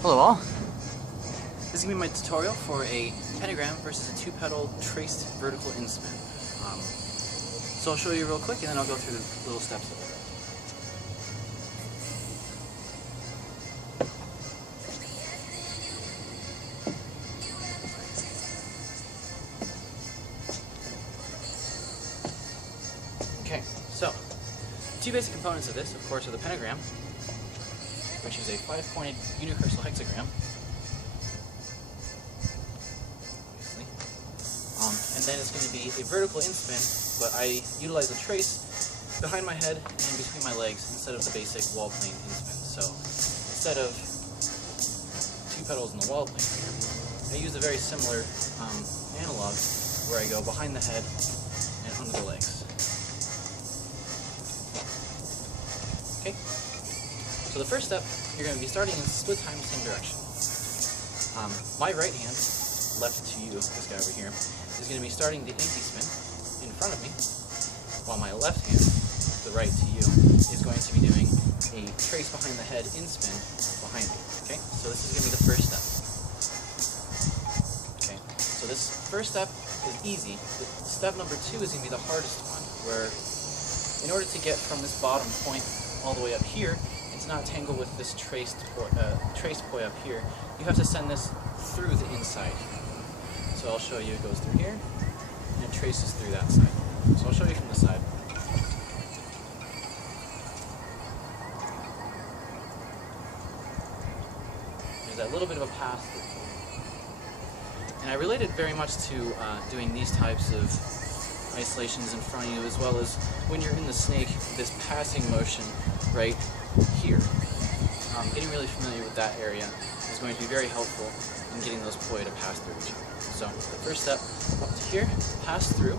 Hello all. This is going to be my tutorial for a pentagram versus a two-petal traced vertical inspin. So I'll show you real quick and then I'll go through the little steps of it. Okay, so two basic components of this, of course, are the pentagram, which is a 5-pointed unicursal hexagram, obviously, and then it's going to be a vertical inspin, but I utilize a trace behind my head and between my legs instead of the basic wall plane inspin. So instead of two petals in the wall plane here, I use a very similar analog where I go behind the head and under the legs. Okay, so the first step, you're going to be starting in split time, same direction. My right hand, left to you, this guy over here, is going to be starting the anti-spin in front of me, while my left hand, the right to you, is going to be doing a trace behind the head in-spin behind me. Okay, so this is going to be the first step. Okay, so this first step is easy. Step number 2 is going to be the hardest one, where in order to get from this bottom point all the way up here, and to not tangle with this traced point up here, you have to send this through the inside. So I'll show you, it goes through here, and it traces through that side. So I'll show you from the side. There's that little bit of a pass through. And I relate it very much to doing these types of isolations in front of you, as well as when you're in the snake, this passing motion right here. Getting really familiar with that area is going to be very helpful in getting those poi to pass through each other. So the first step, up to here, pass through,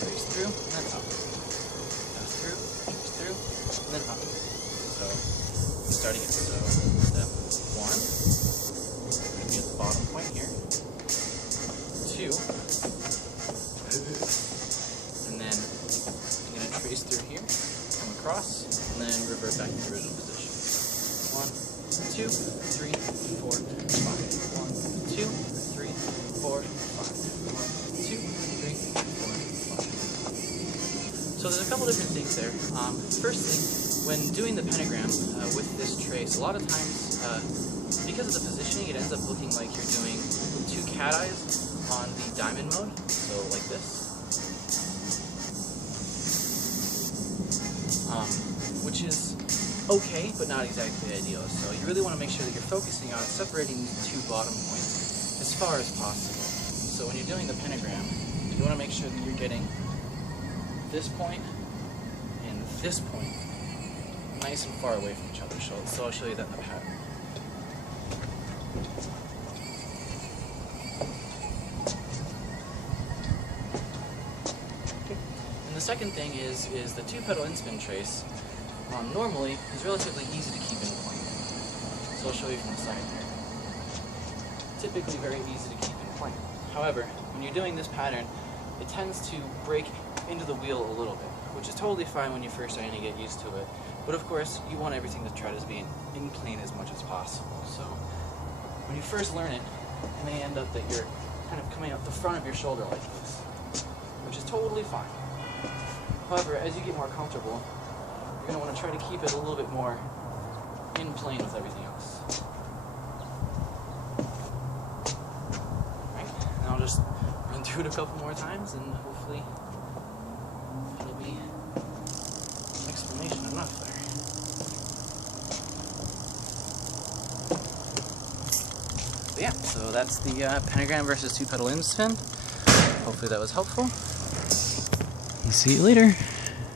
trace through, and then up. Pass through, trace through, and then up. So let's start again. So step 1, going to be at the bottom point here. 2, and then I'm going to trace through here, come across, and then revert back to the original position. 1, 2, 3, 4, 5. 1, 2, 3, 4, 5. 1, 2, 3, 4, 5. So there's a couple different things there. Firstly, when doing the pentagram with this trace, a lot of times, because of the positioning, it ends up looking like you're doing 2 cat eyes on the diamond mode, so like this. Which is okay, but not exactly ideal. So you really want to make sure that you're focusing on separating these 2 bottom points as far as possible. So when you're doing the pentagram, you want to make sure that you're getting this point and this point nice and far away from each other. So I'll show you that in the pattern. The second thing is the 2-petal inspin trace normally is relatively easy to keep in plane. So I'll show you from the side here. Typically very easy to keep in plane. However, when you're doing this pattern, it tends to break into the wheel a little bit, which is totally fine when you're first starting to get used to it. But of course, you want everything to try to be in plane as much as possible. So when you first learn it, it may end up that you're kind of coming up the front of your shoulder like this, which is totally fine. However, as you get more comfortable, you're going to want to try to keep it a little bit more in plane with everything else. Alright, and I'll just run through it a couple more times and hopefully it'll be an explanation enough there. So yeah, so that's the pentagram versus 2-petal inspin. Hopefully that was helpful. See you later.